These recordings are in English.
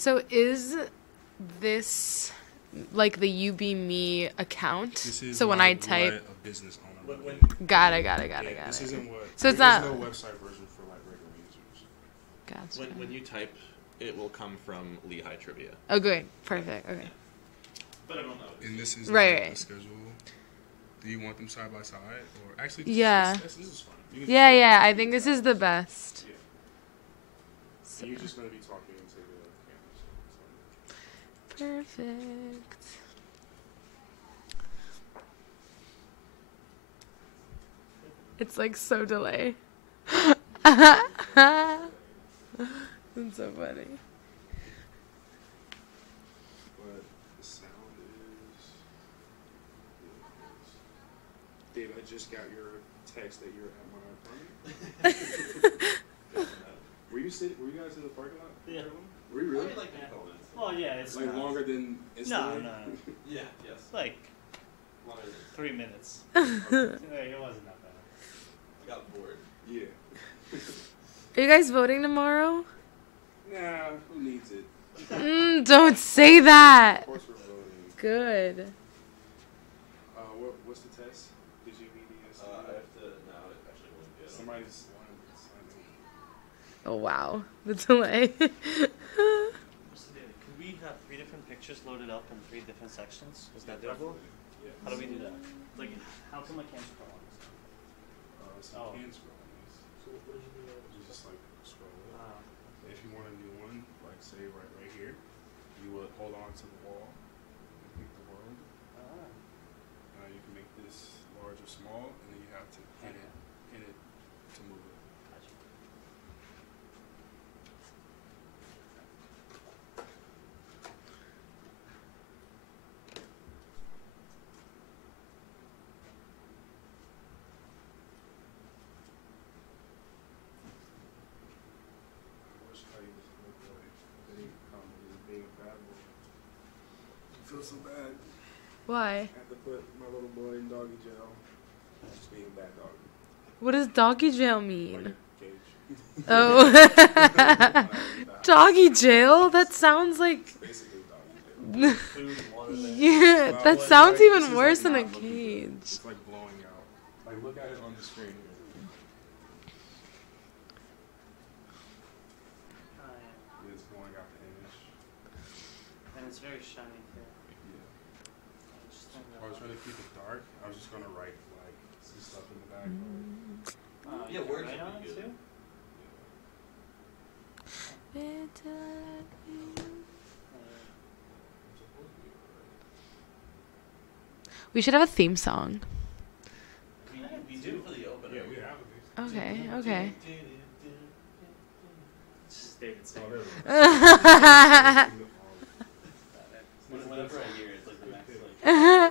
So is this like the You Be Me account? This is so when I type, what a business owner would do. got it. This isn't what. So it's there's not. no website version for like regular users. Gotcha. When you type, it will come from Lehigh Trivia. Oh, good. Perfect. Okay. But everyone knows. And this is Right. the schedule. Do you want them side by side, or actually? Yeah. This is fine. You can Yeah. I think this is the best. Yeah. And you're just gonna be talking into the camera. Perfect. It's like so delay. That's so funny. But the sound is. Dave, I just got your text that you're at my apartment. Were you guys in the parking lot? Yeah. Were you really? Well, yeah, it's Like not. longer than No, instantly? no. Yeah. Yes. Like Longer than 3 minutes. Okay. It wasn't that bad. I got bored. Yeah. Are you guys voting tomorrow? Nah, who needs it? Don't say that. Of course we're voting. Good. What's the test? Did you meet the I have to. No, it actually wouldn't be. Somebody's Oh wow, the delay. Could we have 3 different pictures loaded up in 3 different sections? Is that doable? Yeah. How do we do that? Like, how come I can't scroll on this? So Oh. you can scroll on these. So what did you do? You just like scroll it. Uh, If you want a new one, like say right here, you would hold on to the wall and pick the word. You can make this large or small, and then you have to hit it to move it. gotcha. I wish I used to look like they come as being a bad boy. I feel so bad. Why? I have to put my little boy in doggy jail. Just being a bad dog. What does doggy jail Like mean? a cage. Oh. Doggy jail? That sounds like. Basically doggy jail. Food, water, there. Yeah, Well, that like, sounds this even is, worse like, than a not looking good. cage. It's like blowing out. Like look at it on the screen here. Oh, yeah. It's blowing out the image. And it's very shiny too. Yeah. Just turn that I was off. trying to keep it dark. I was just gonna write like some stuff in the background. You Yeah, can words write would on be it good. too? We should have a theme song. We Do do. for the opener. Yeah, we have it. Okay. Just David saying. Whenever I hear it, it's like the next like. Oh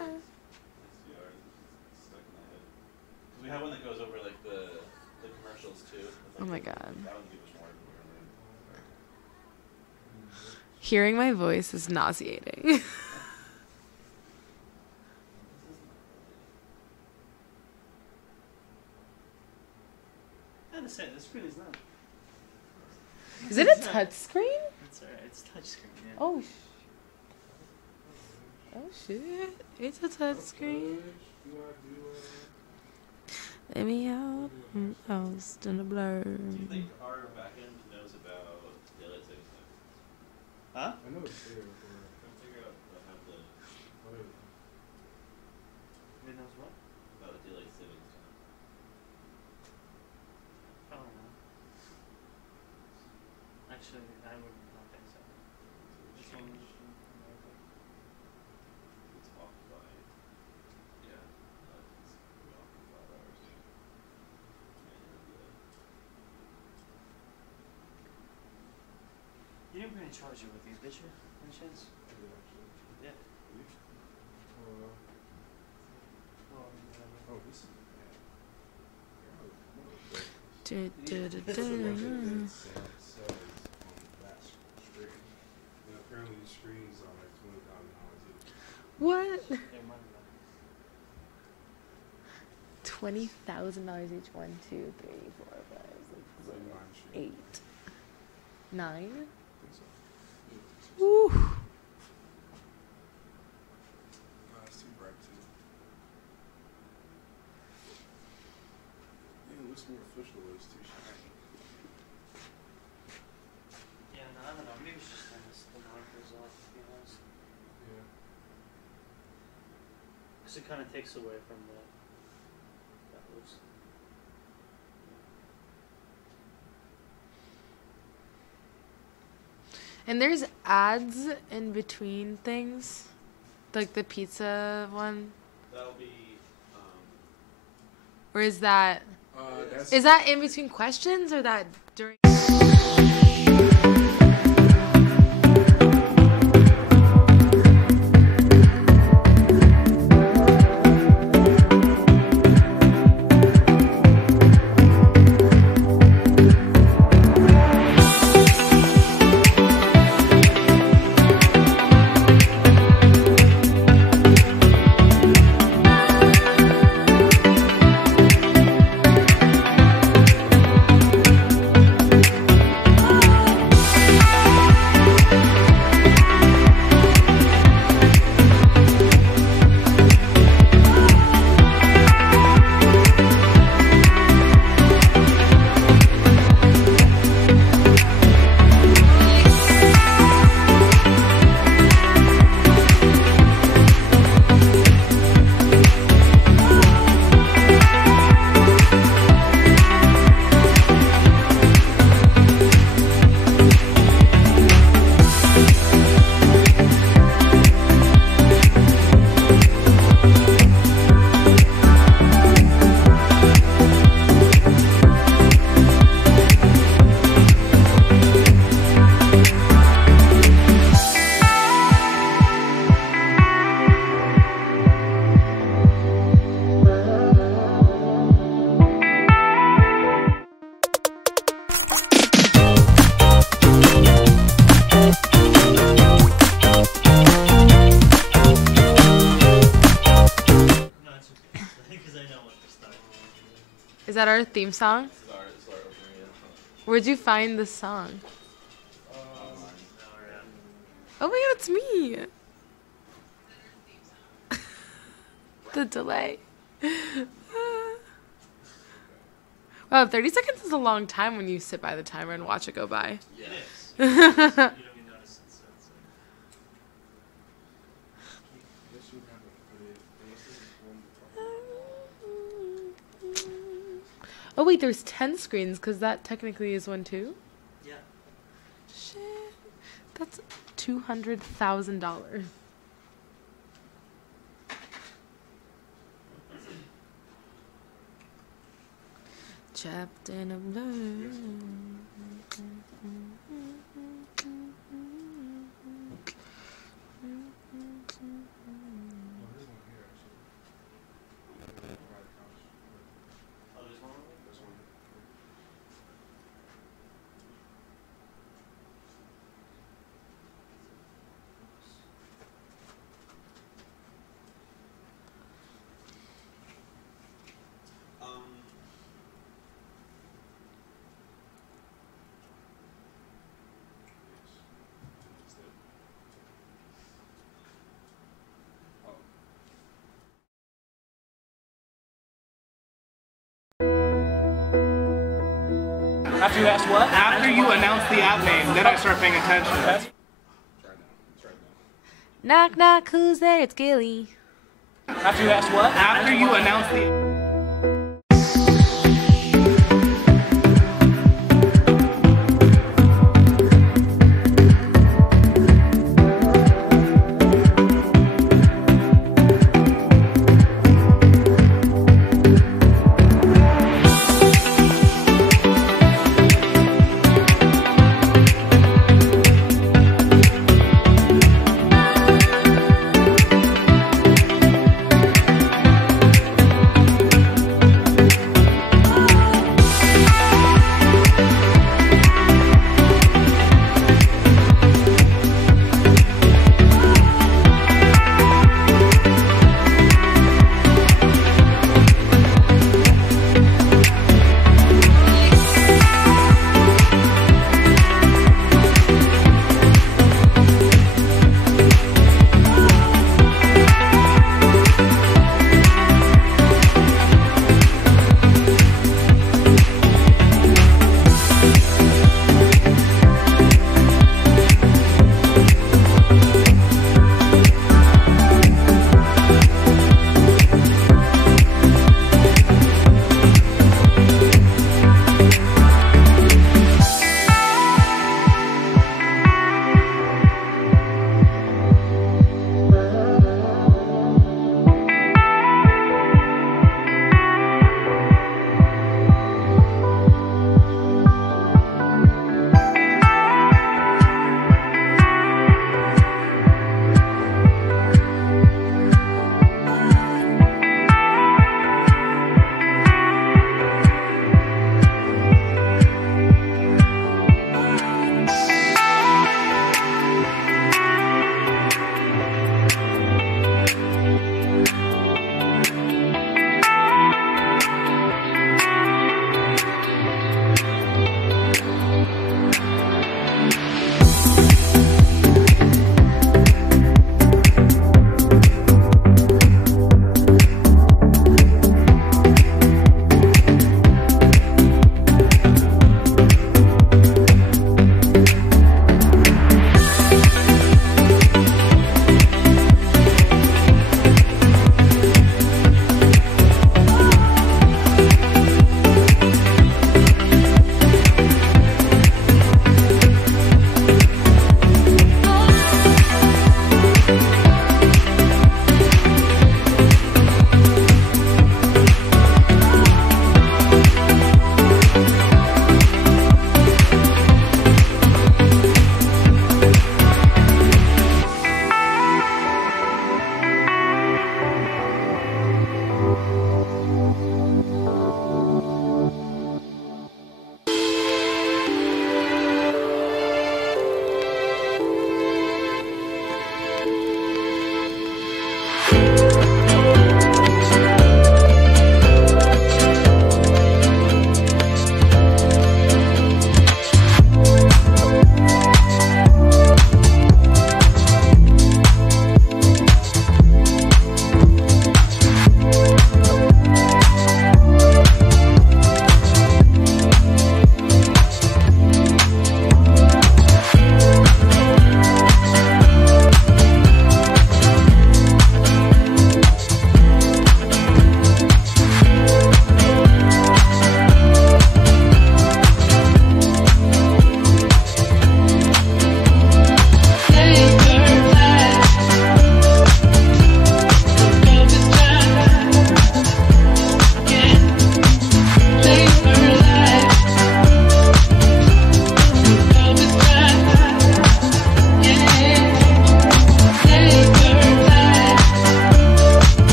Stuck in my head. 'Cause we have one that goes over like the commercials too. It's, like, my god. That one's even more important. Hearing my voice is nauseating. I understand. The screen is not. Is it a touch screen? It's alright. It's touchscreen. Yeah. Oh, oh shit. It's a touch screen. Let me out. I'm lost in a blur. Do you think our backend knows about daylight savings time? Huh? I know it's there. Trying to figure out how the It knows what? about daylight savings time. I don't know. Actually, I would not think so. It's only in America. It's off by yeah. It's off by 5 hours. You didn't bring a charger with you, did you? Any chance? Yeah. Oh, this is. Du- du- du- It du. says on that screen. And apparently the screens are like $20,000 each. What? They're money $20,000 each. 1, 2, 3, 4, 5, 6, It's like 9 screens. 8, 9. I think so. it kind of takes away from that looks. And there's ads in between things, like the pizza one, That'll be, or is that That's in between questions or that during? No, it's okay. Because I know what the start Is that our theme song? this is our opener, yeah. Where'd you find this song? Online. Oh my god, it's me. The delay. Wow, 30 seconds is a long time when you sit by the timer and watch it go by. Yeah. It is. You don't even notice it, so it's like. Yes, you have to put it. This is one. Oh wait, there's 10 screens because that technically is one too. Yeah. Shit, that's $200,000. Trapped in a blur. Oh, there's one here actually. By the couch. Oh, there's one over This one. Um, Yes. It's the- Oh. After you asked what? After you announce the app name, then I start paying attention. Try now. Try now. Knock knock, who's there? It's Gilly. After you asked what? After you announce the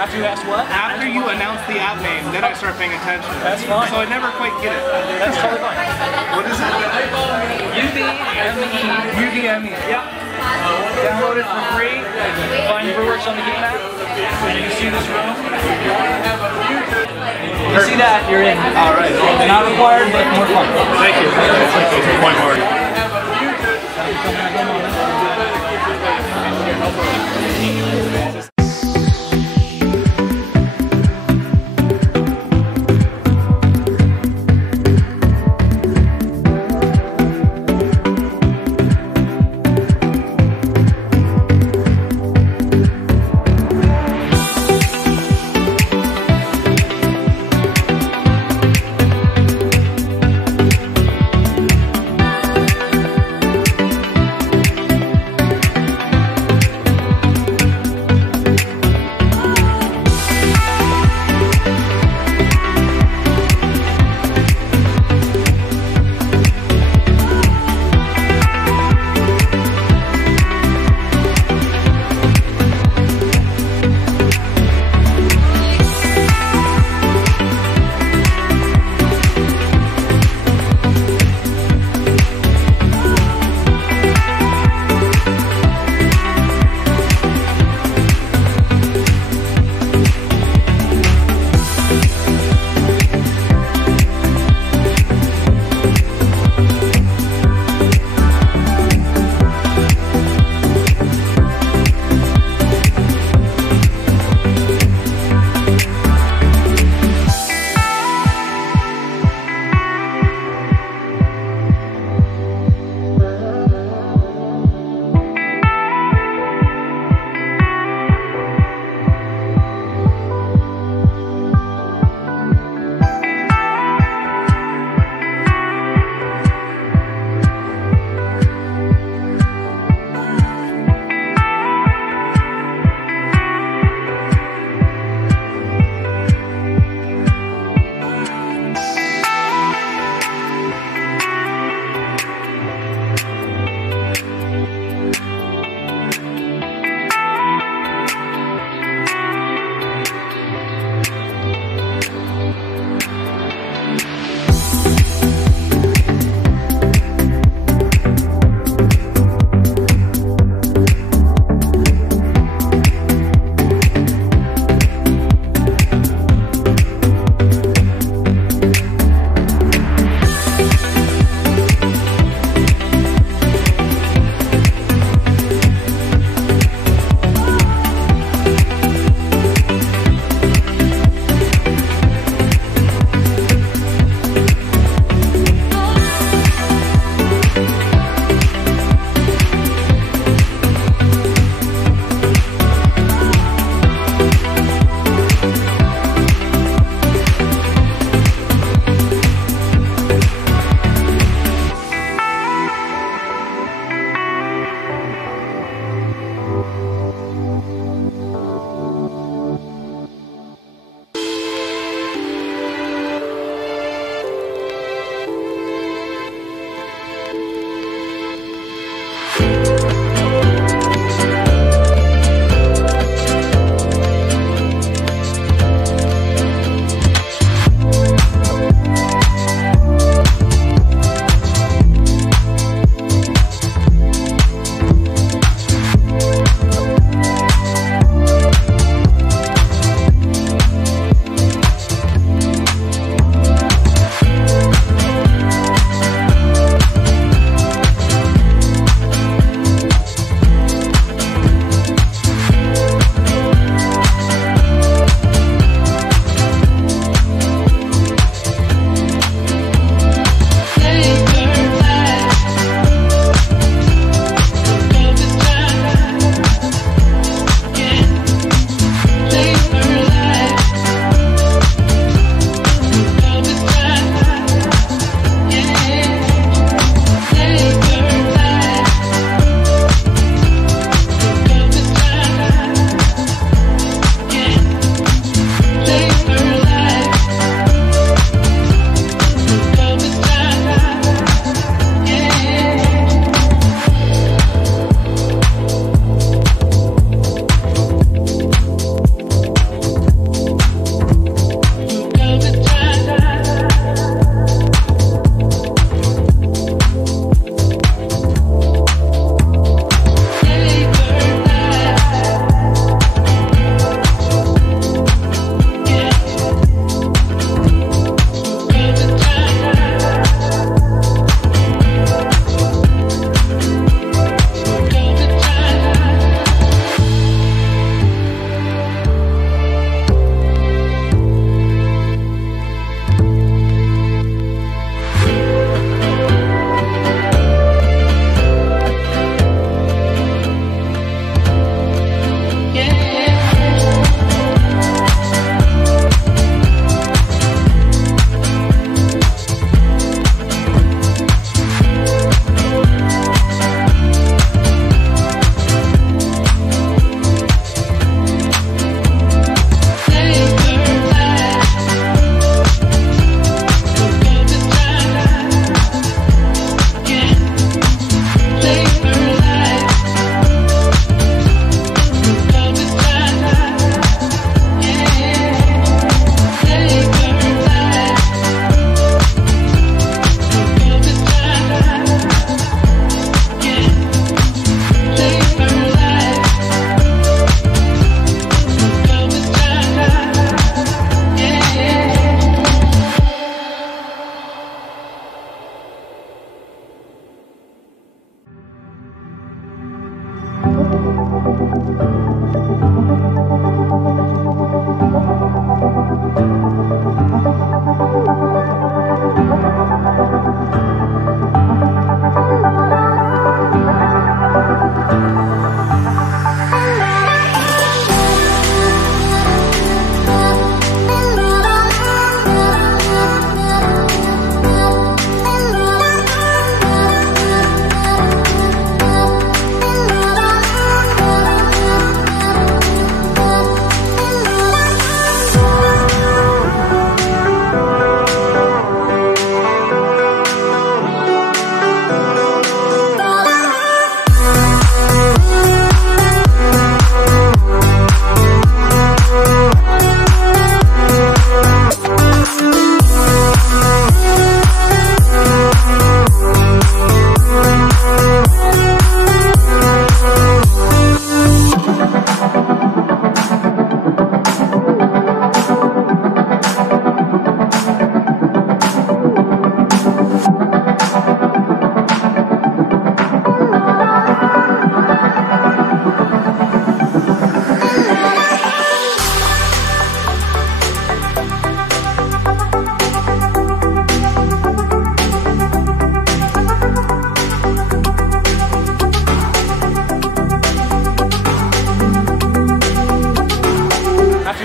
After you asked what? After you announce the app name, then I start paying attention. That's fine. So I never quite get it. That's totally fine. What is it? UVME. Yep. Download it for free. Find Brewworks on the heat map. And you can see this room. You see that, you're in. All right. Not required, but more fun. Thank you. Point more.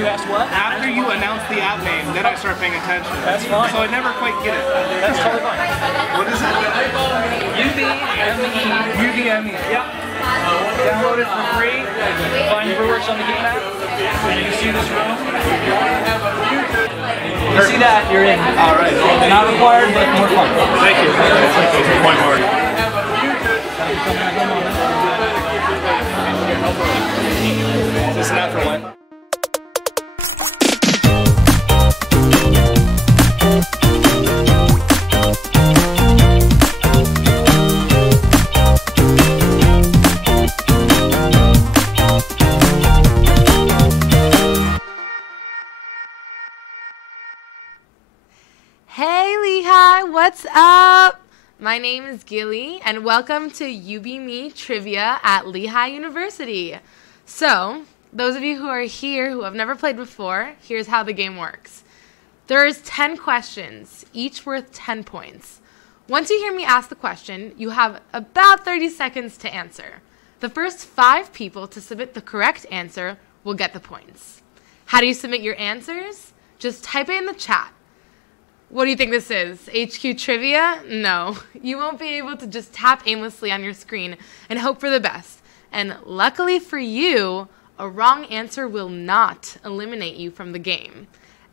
You asked what? After you announce the app name, then I start paying attention. That's fine. So I never quite get it. That's totally fine. What is it? UBME. Yep. Download it for free. Find your works on the game app. And you can see this room. You see that, you're in. All right. Not required, but more fun. Thank you. Point more. Is this an app for what? Hey Lehigh, what's up? My name is Gilly, and welcome to UBME Trivia at Lehigh University. So, those of you who are here who have never played before, here's how the game works. There's 10 questions, each worth 10 points. Once you hear me ask the question, you have about 30 seconds to answer. The first 5 people to submit the correct answer will get the points. How do you submit your answers? Just type it in the chat. What do you think this is? HQ Trivia? No. You won't be able to just tap aimlessly on your screen and hope for the best. And luckily for you, a wrong answer will not eliminate you from the game.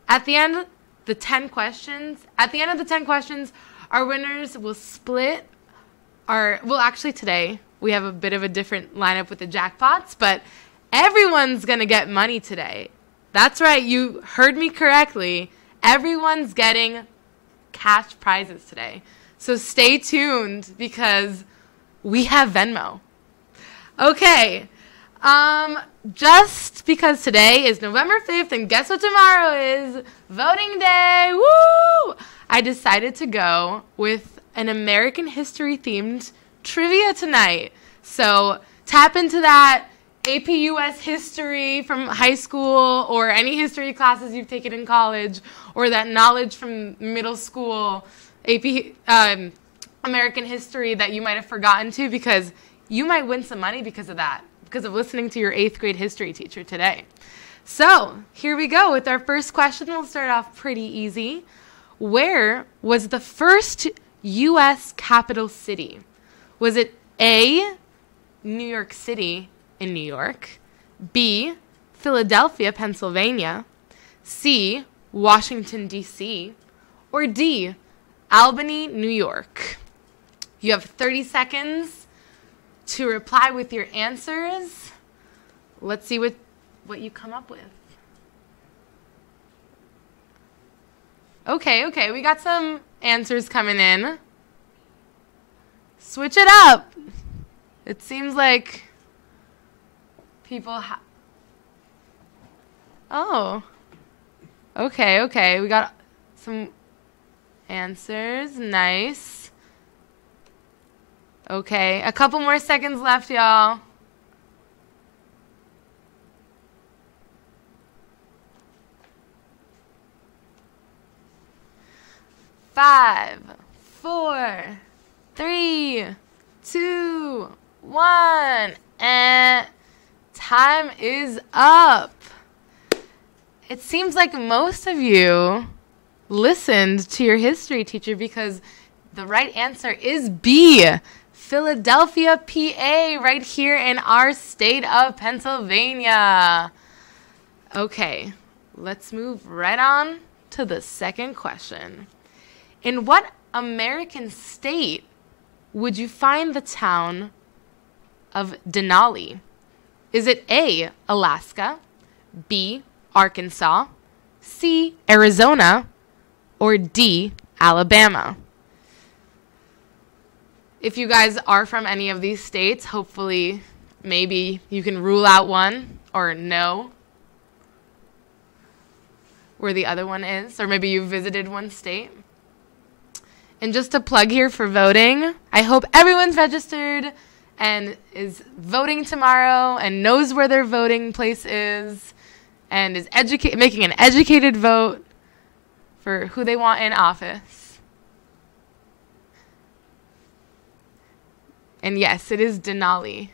At the end of the 10 questions, our winners will split well, actually today we have a bit of a different lineup with the jackpots, but everyone's going to get money today. That's right, you heard me correctly. Everyone's getting cash prizes today. So stay tuned because we have Venmo. Okay, just because today is November 5th and guess what tomorrow is? Voting day, woo! I decided to go with an American history themed trivia tonight. So tap into that AP US history from high school or any history classes you've taken in college or that knowledge from middle school AP American history that you might have forgotten to, because you might win some money because of that, because of listening to your 8th grade history teacher today. So here we go with our first question. We'll start off pretty easy. Where was the first U.S. capital city? Was it A, New York City in New York, B, Philadelphia, Pennsylvania, C, Washington, D.C., or D, Albany, New York? You have 30 seconds to reply with your answers. Let's see what you come up with. Okay, we got some answers coming in. Switch it up. It seems like people Oh. Okay, we got some answers. Nice. Okay, a couple more seconds left, y'all. Five, 4, 3, 2, 1, and time is up. It seems like most of you listened to your history teacher because the right answer is B, Philadelphia, PA, right here in our state of Pennsylvania. Okay, let's move right on to the second question. In what American state would you find the town of Denali? Is it A, Alaska, B, Arkansas, C, Arizona, or D, Alabama? If you guys are from any of these states, hopefully maybe you can rule out one or know where the other one is, or maybe you visited one state. And just a plug here for voting, I hope everyone's registered and is voting tomorrow and knows where their voting place is and is making an educated vote for who they want in office. And yes, it is Denali.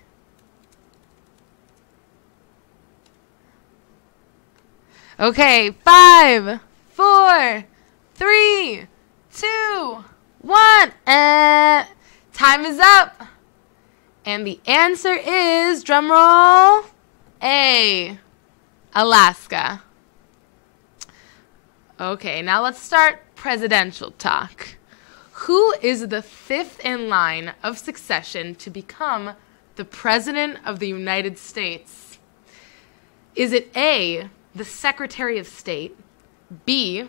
Okay, 5, 4, 3, 2, 1. Time is up. And the answer is, drumroll, A, Alaska. Okay, now let's start presidential talk. Who is the fifth in line of succession to become the President of the United States? Is it A, the Secretary of State, B,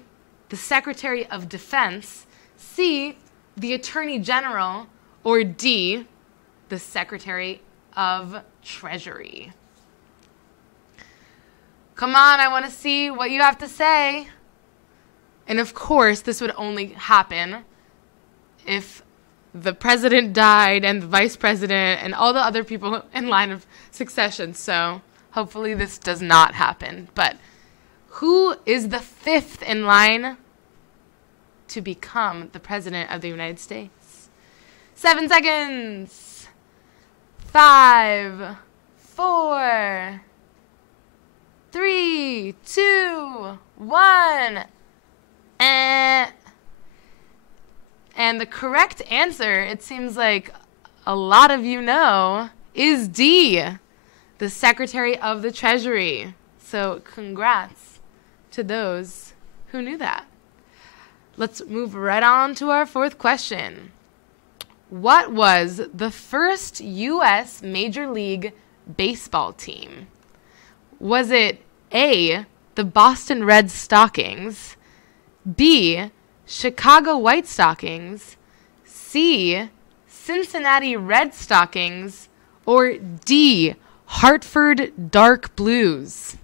the Secretary of Defense, C, the Attorney General, or D, the Secretary of Treasury? Come on, I want to see what you have to say. And of course, this would only happen if the president died and the vice president and all the other people in line of succession. So hopefully this does not happen. But who is the fifth in line to become the President of the United States? 7 seconds. 5, 4, 3, 2, 1. And the correct answer, it seems like a lot of you know, is D, the Secretary of the Treasury. So congrats to those who knew that. Let's move right on to our fourth question. What was the first U.S. Major League Baseball team? Was it A, the Boston Red Stockings, B, Chicago White Stockings, C, Cincinnati Red Stockings, or D, Hartford Dark Blues?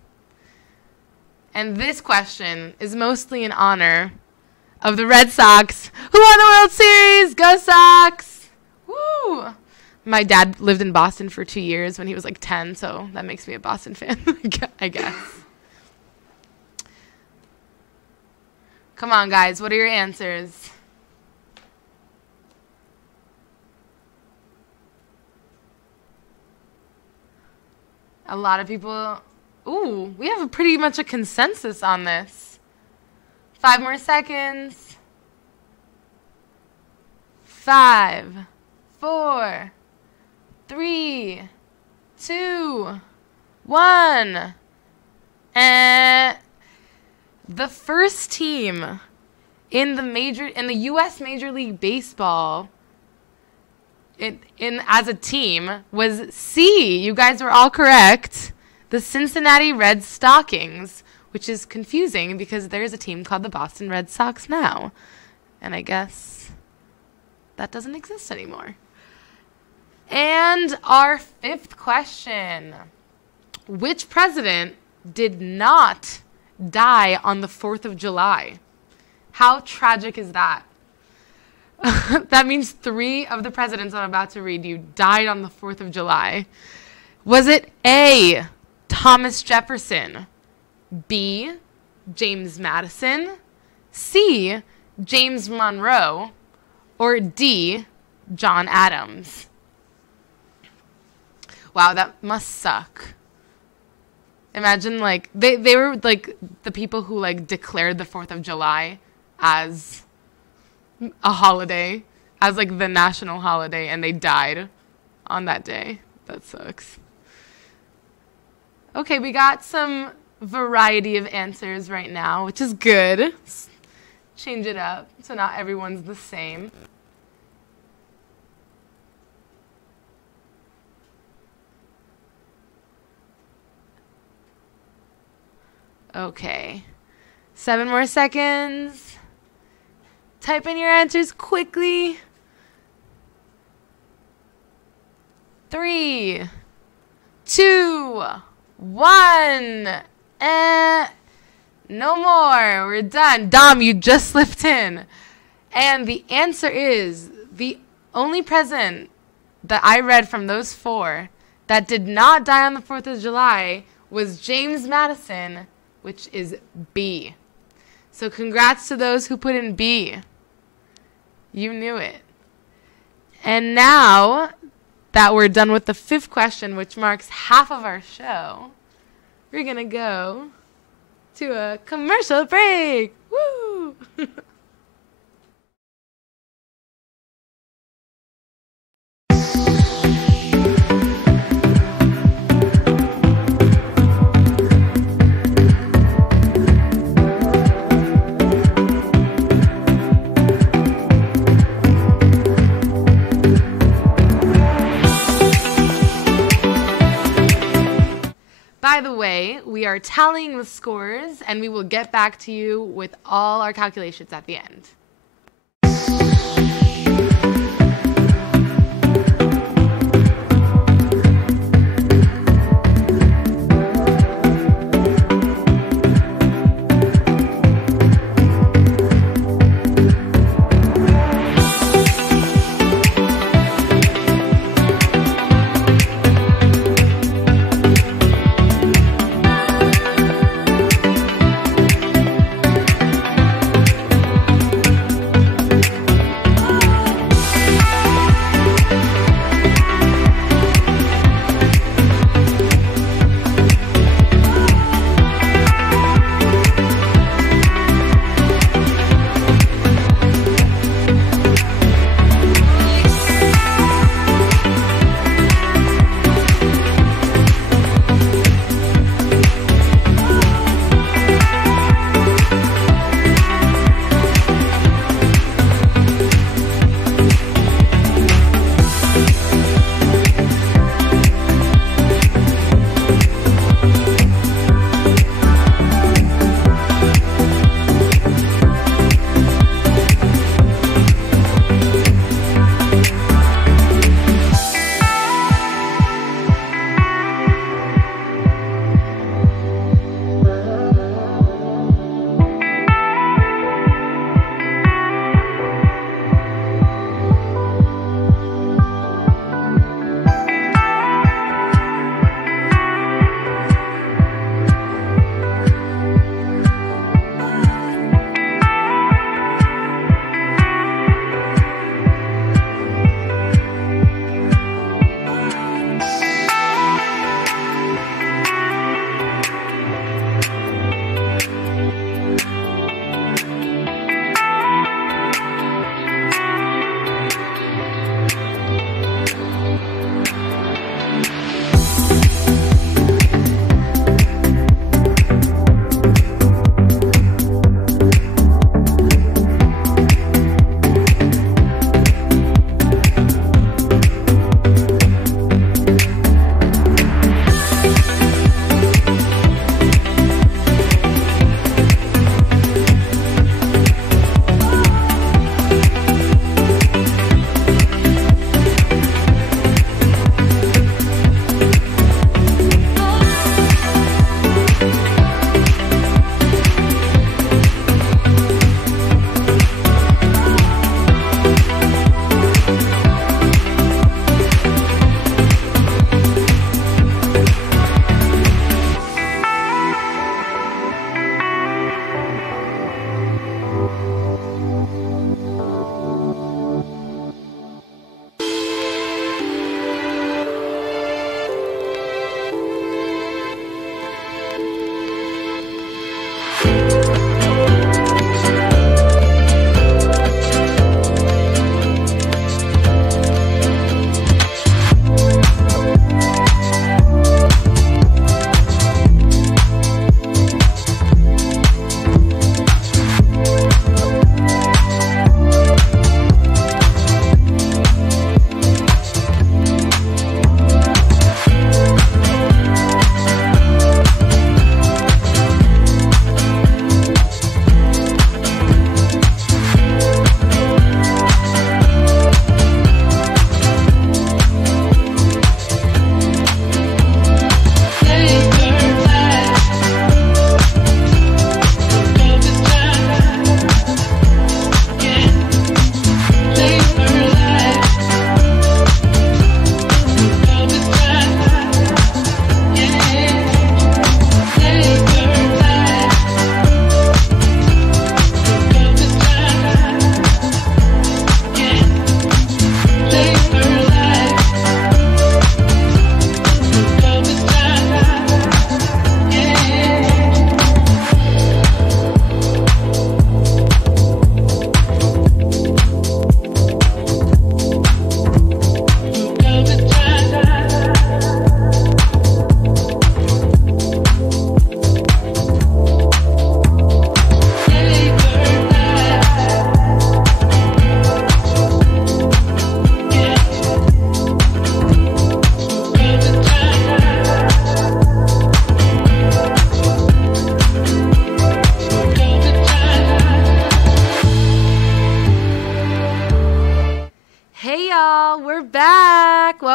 And this question is mostly in honor of the Red Sox, who won the World Series. Go Sox! Woo! My dad lived in Boston for 2 years when he was like 10, so that makes me a Boston fan, I guess. Come on, guys. What are your answers? A lot of people... Ooh, we have pretty much a consensus on this. 5 more seconds. 5, 4, 3, 2, 1. And the first team in the U.S. Major League Baseball as a team was C. You guys were all correct. The Cincinnati Red Stockings, which is confusing because there's a team called the Boston Red Sox now. And I guess that doesn't exist anymore. And our fifth question. Which president did not die on the 4th of July? How tragic is that? That means 3 of the presidents I'm about to read you died on the 4th of July. Was it A, Thomas Jefferson, B, James Madison, C, James Monroe, or D, John Adams? Wow, that must suck. Imagine, like, they were, like, the people who, like, declared the 4th of July as a holiday, as, like, the national holiday, and they died on that day. That sucks. Okay, we got some variety of answers right now, which is good. Let's change it up so not everyone's the same. Okay, 7 more seconds. Type in your answers quickly. 3, 2, 1. No more. We're done. Dom, you just slipped in. And the answer is the only president that I read from those 4 that did not die on the 4th of July was James Madison, which is B. So congrats to those who put in B. You knew it. And now that we're done with the 5th question, which marks half of our show, we're going to go to a commercial break. Woo! By the way, we are tallying the scores, and we will get back to you with all our calculations at the end.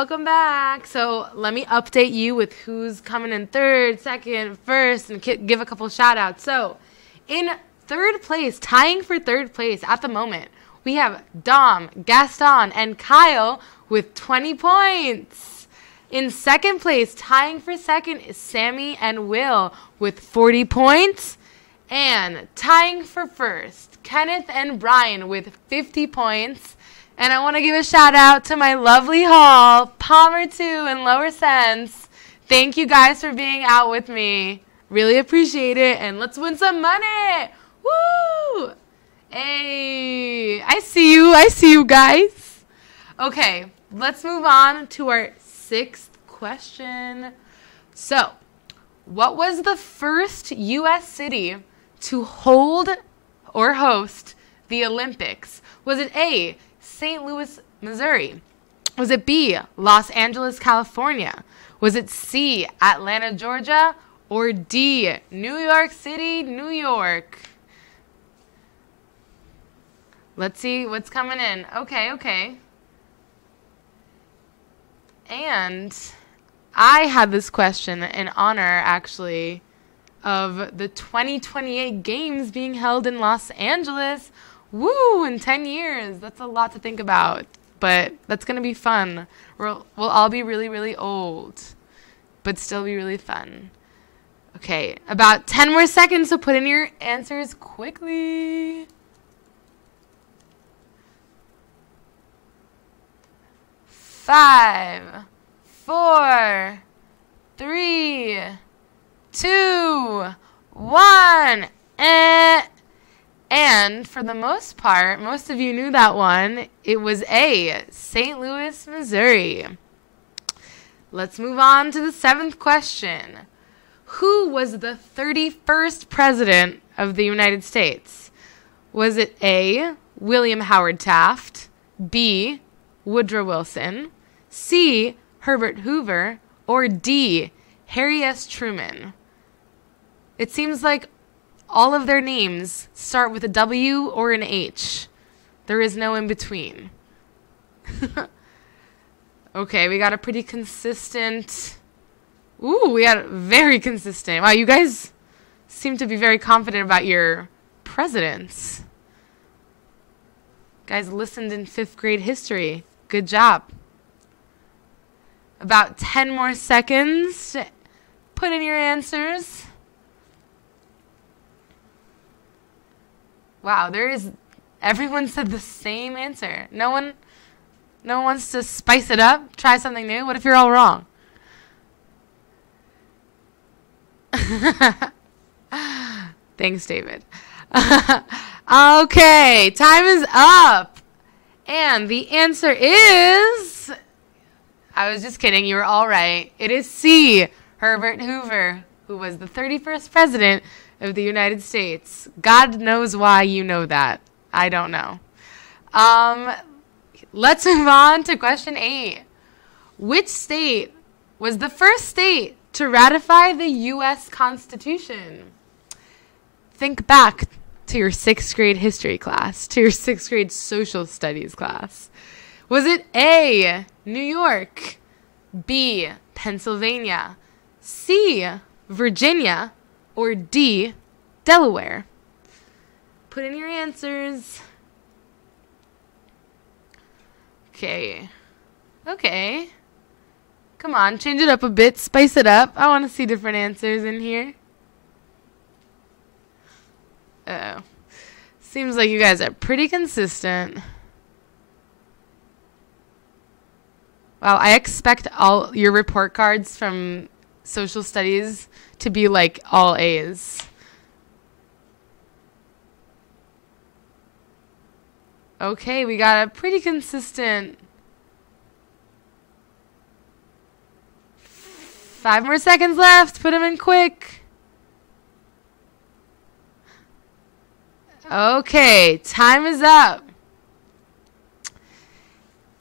welcome back. So let me update you with who's coming in third, second, first, and give a couple shout outs. So in third place, tying for third place at the moment, we have Dom, Gaston, and Kyle with 20 points. In second place, tying for second, is Sammy and Will with 40 points. And tying for first, Kenneth and Brian with 50 points. And I want to give a shout out to my lovely hall, Palmer 2 and Lower Sense. Thank you guys for being out with me. Really appreciate it. And let's win some money. Woo! Hey, I see you guys. Okay, let's move on to our sixth question. So, what was the first U.S. city to hold or host the Olympics? Was it A, St. Louis, Missouri? Was it B, Los Angeles, California? Was it C, Atlanta, Georgia? Or D, New York City, New York? Let's see what's coming in. Okay. And I had this question in honor, actually, of the 2028 games being held in Los Angeles. Woo, in 10 years. That's a lot to think about, but that's going to be fun. We'll all be really, really old, but still be really fun. Okay, about 10 more seconds, so put in your answers quickly. 5, 4, 3, 2, 1, and for the most part, most of you knew that one. It was A, St. Louis, Missouri. Let's move on to the seventh question. Who was the 31st president of the United States? Was it A, William Howard Taft, B, Woodrow Wilson, C, Herbert Hoover, or D, Harry S. Truman? It seems like all of their names start with a W or an H. There is no in between. Okay, we got a pretty consistent... Ooh, we got very consistent. Wow, you guys seem to be very confident about your presidents. Guys listened in 5th grade history. Good job. About 10 more seconds. Put in your answers. Wow, everyone said the same answer. No one wants to spice it up, try something new. What if you're all wrong? Thanks, David. Okay, time is up. And the answer is... I was just kidding. You were all right. It is C, Herbert Hoover, who was the 31st president of the United States. God knows why you know that. I don't know. Let's move on to question 8. Which state was the first state to ratify the U.S. Constitution? Think back to your 6th grade history class, to your 6th grade social studies class. Was it A, New York, B, Pennsylvania, C, Virginia, or D, Delaware? Put in your answers. Okay. Come on, change it up a bit, spice it up. I want to see different answers in here. Uh-oh. Seems like you guys are pretty consistent. Wow, I expect all your report cards from social studies to be like all A's. Okay, we got a pretty consistent... 5 more seconds left. Put them in quick. Okay, time is up.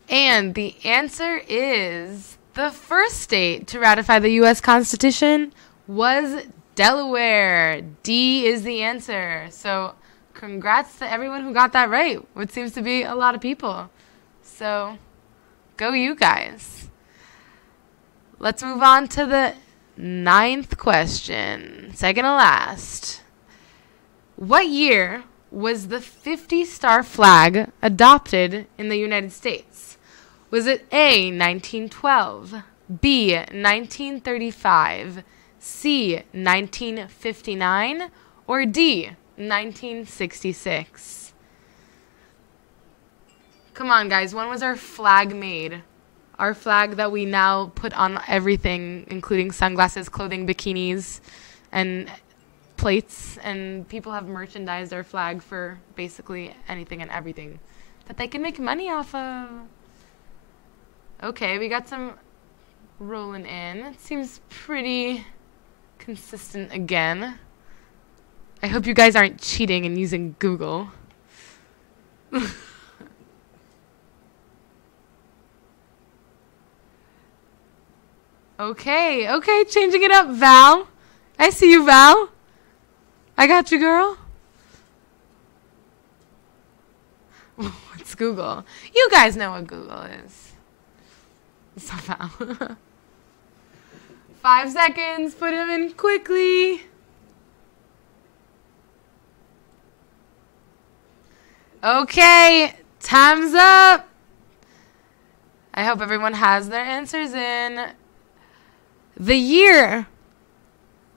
And the answer is the first state to ratify the U.S. Constitution was Delaware. D is the answer. So congrats to everyone who got that right, which seems to be a lot of people. So go you guys. Let's move on to the 9th question. Second to last. What year was the 50-star flag adopted in the United States? Was it A, 1912, B, 1935, C, 1959, or D, 1966? Come on, guys. When was our flag made? Our flag that we now put on everything, including sunglasses, clothing, bikinis, and plates. And people have merchandised our flag for basically anything and everything that they can make money off of. Okay, we got some rolling in. It seems pretty consistent again. I hope you guys aren't cheating and using Google. Okay, changing it up, Val. I see you, Val. I got you, girl. What's Google? You guys know what Google is. Somehow. 5 seconds. Put them in quickly. Okay, time's up. I hope everyone has their answers in. The year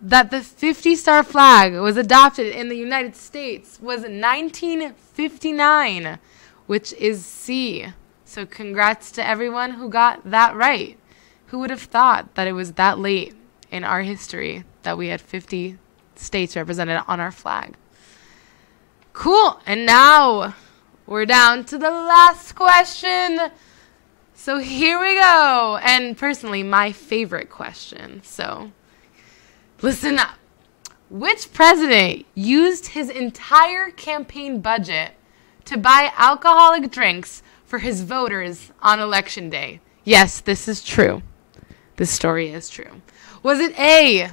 that the 50-star flag was adopted in the United States was 1959, which is C. So congrats to everyone who got that right. Who would have thought that it was that late in our history that we had 50 states represented on our flag? Cool. And now we're down to the last question. So here we go. And personally, my favorite question. So listen up. Which president used his entire campaign budget to buy alcoholic drinks for his voters on Election Day? Yes, this is true. This story is true. Was it A,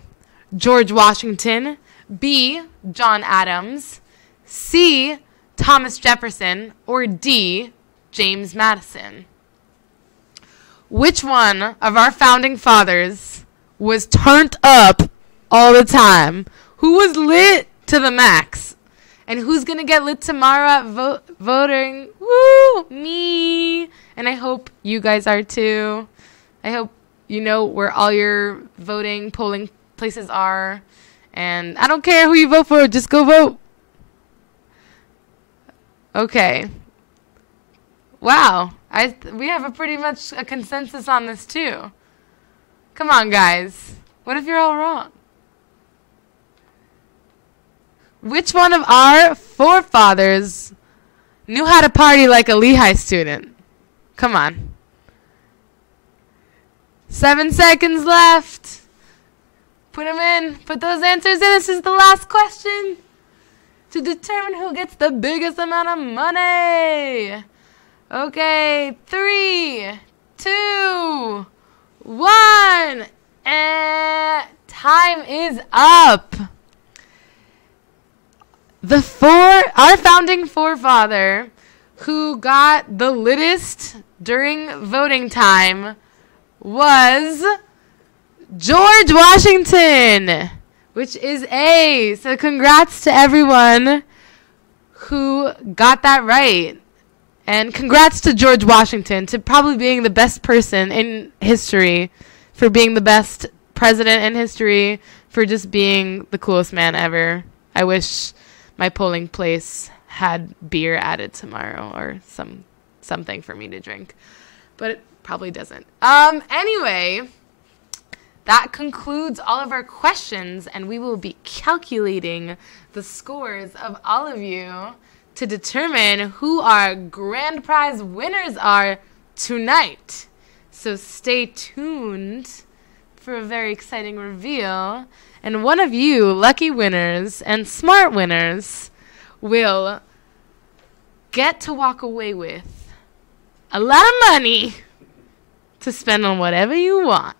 George Washington, B, John Adams, C, Thomas Jefferson, or D, James Madison? Which one of our founding fathers was turned up all the time? Who was lit to the max? And who's going to get lit tomorrow at voting? Woo! Me! And I hope you guys are too. I hope you know where all your voting, polling places are. And I don't care who you vote for, just go vote. Okay. Wow. We have a pretty much a consensus on this too. Come on, guys. What if you're all wrong? Which one of our forefathers knew how to party like a Lehigh student? Come on. 7 seconds left. Put them in. Put those answers in. This is the last question to determine who gets the biggest amount of money. Okay, 3, 2, 1, and time is up. Our founding forefather who got the littest during voting time was George Washington, which is A. So congrats to everyone who got that right. And congrats to George Washington to probably being the best person in history, for being the best president in history, for just being the coolest man ever. I wish my polling place had beer added tomorrow or something for me to drink, but it probably doesn't. Anyway, that concludes all of our questions, and we will be calculating the scores of all of you to determine who our grand prize winners are tonight. So stay tuned for a very exciting reveal. And one of you lucky winners and smart winners will get to walk away with a lot of money to spend on whatever you want.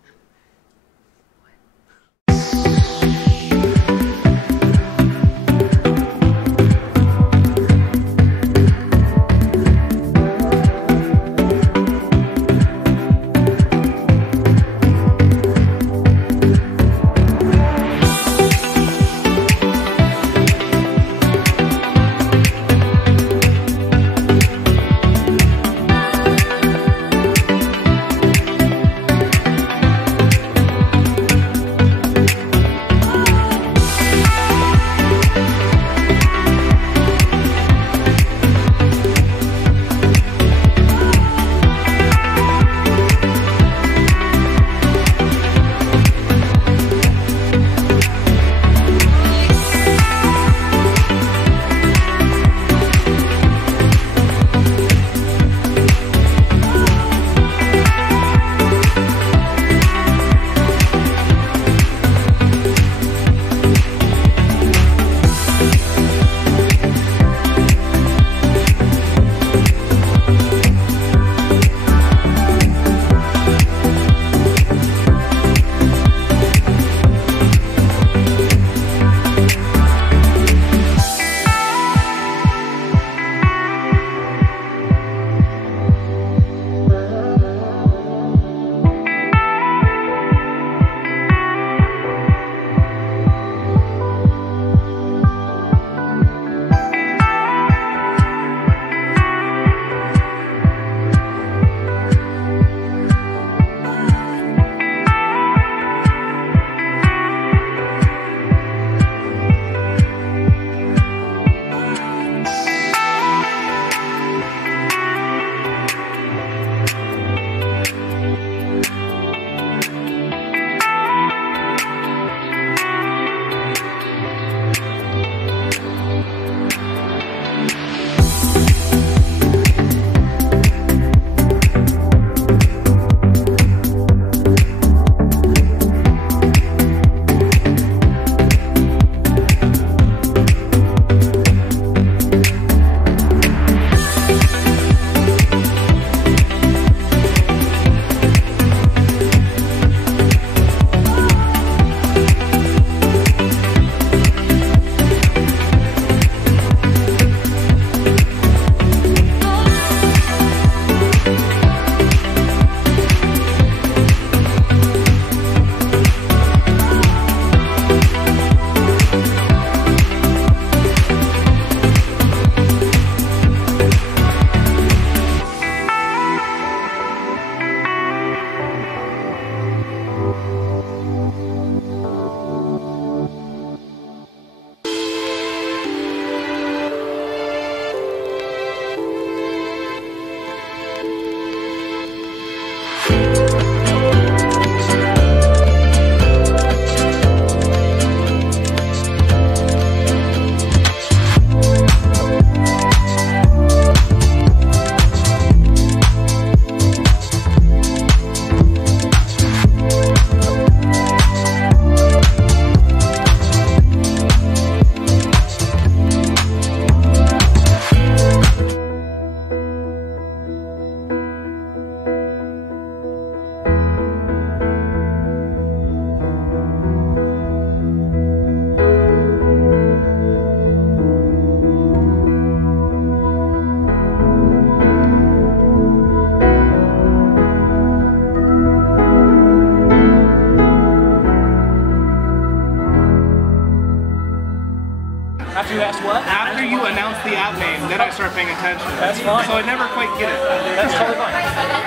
After you asked what? After you announce the app name, then I start paying attention. That's fine. So I never quite get it. That's totally fine.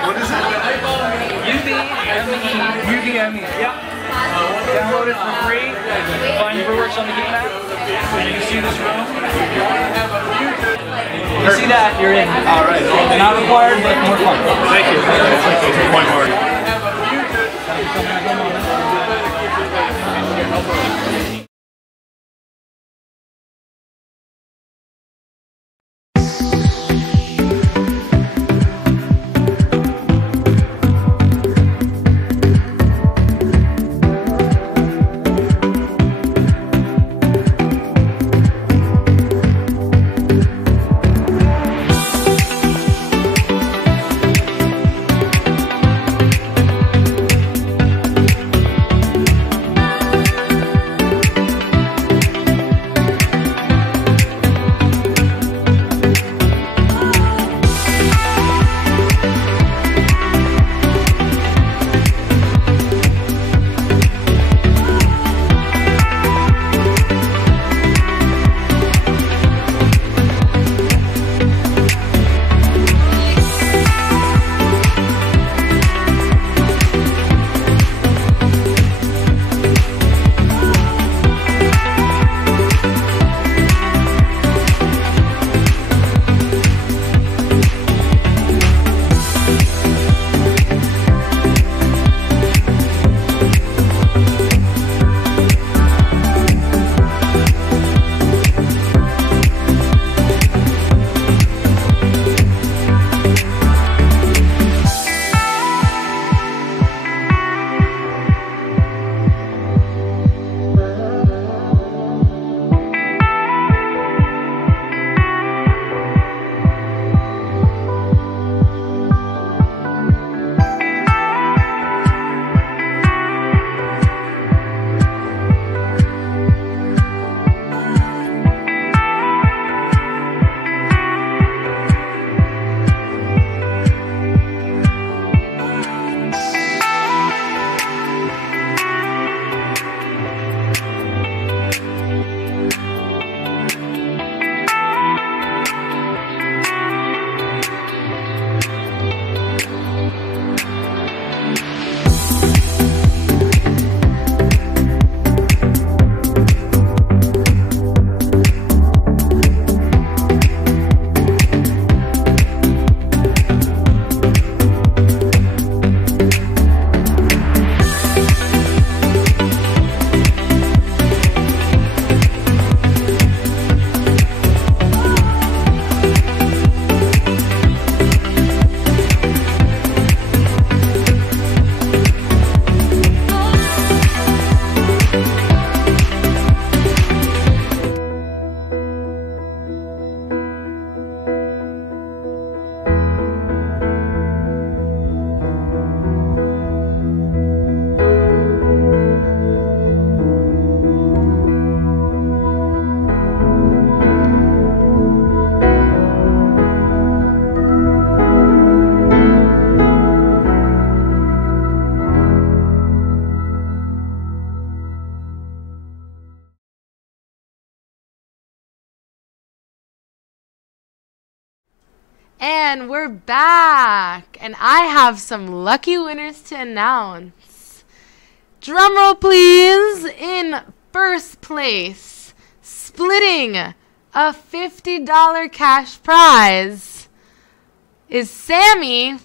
What is it? UBME. Yep. Download it for free. Find your works on the game app. And you can see this room. You see that, you're in. All right. Not required, but more fun. Thank you. Point more. And we're back, and I have some lucky winners to announce. Drumroll please. In first place, splitting a $50 cash prize, is Sammy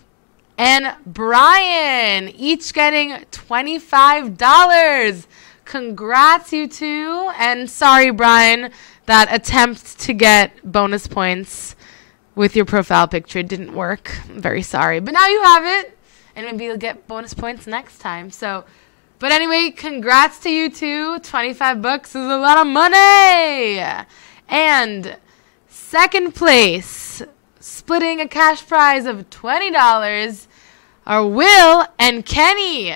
and Brian, each getting $25. Congrats, you two. And sorry, Brian, that attempt to get bonus points with your profile picture didn't work. I'm very sorry. But now you have it, and maybe you'll get bonus points next time. So, but anyway, congrats to you two. 25 bucks is a lot of money. And second place, splitting a cash prize of $20, are Will and Kenny.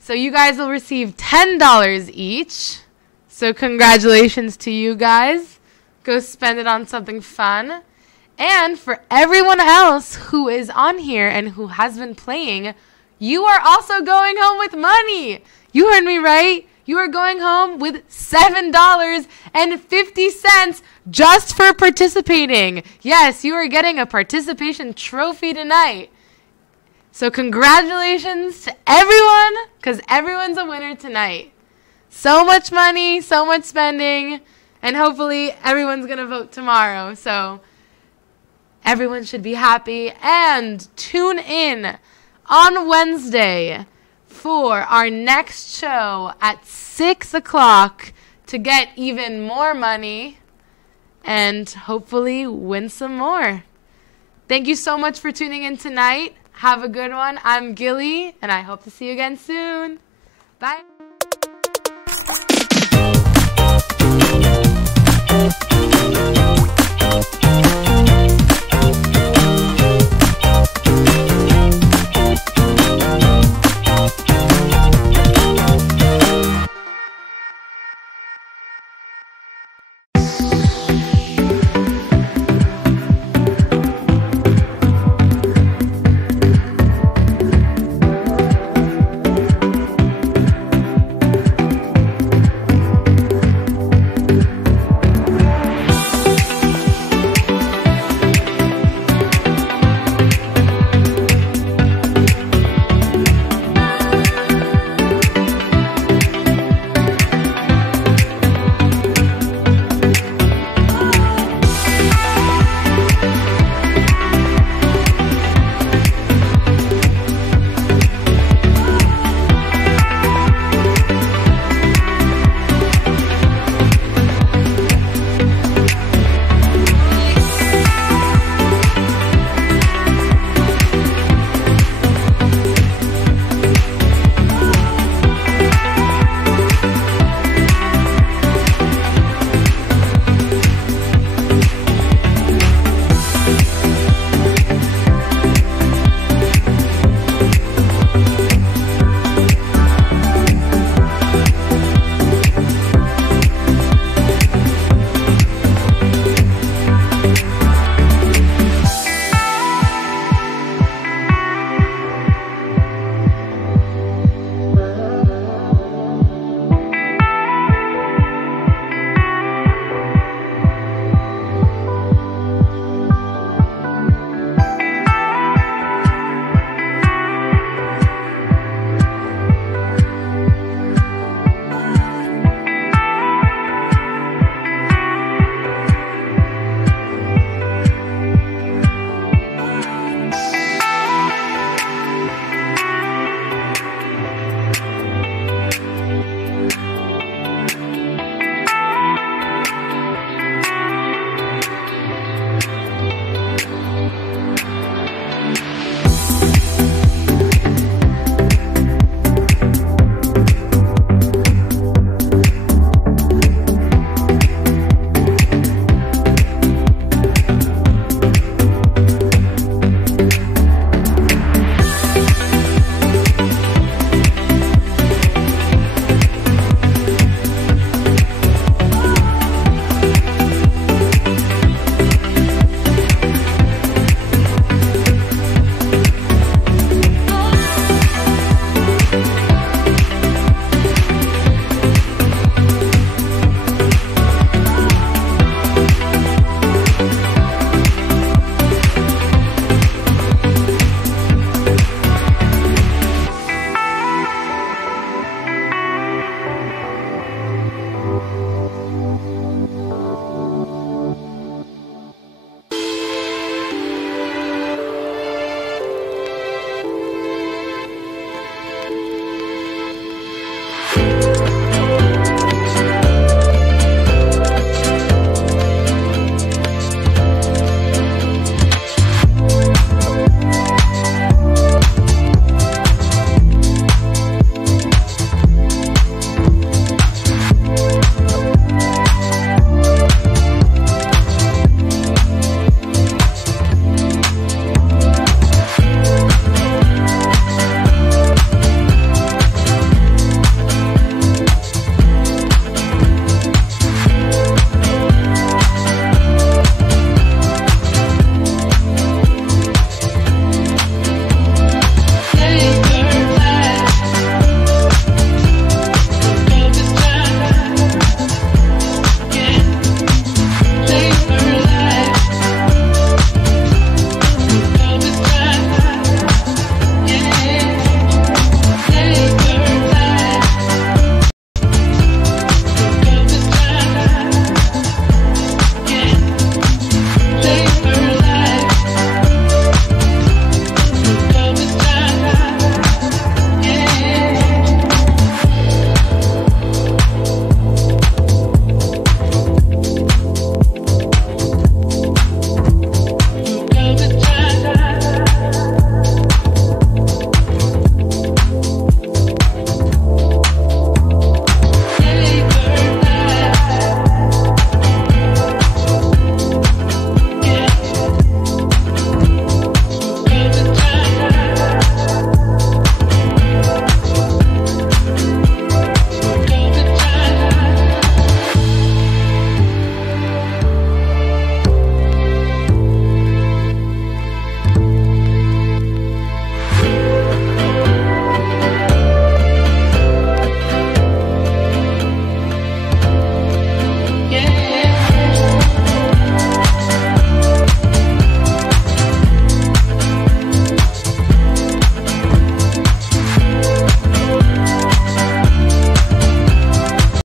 So you guys will receive $10 each. So congratulations to you guys. Go spend it on something fun. And for everyone else who is on here and who has been playing, you are also going home with money. You heard me right. you are going home with $7.50 just for participating. Yes, you are getting a participation trophy tonight. So congratulations to everyone, because everyone's a winner tonight. So much money, so much spending, and hopefully everyone's going to vote tomorrow. So everyone should be happy. And tune in on Wednesday for our next show at 6 o'clock to get even more money and hopefully win some more. Thank you so much for tuning in tonight. Have a good one. I'm Gilly, and I hope to see you again soon. Bye.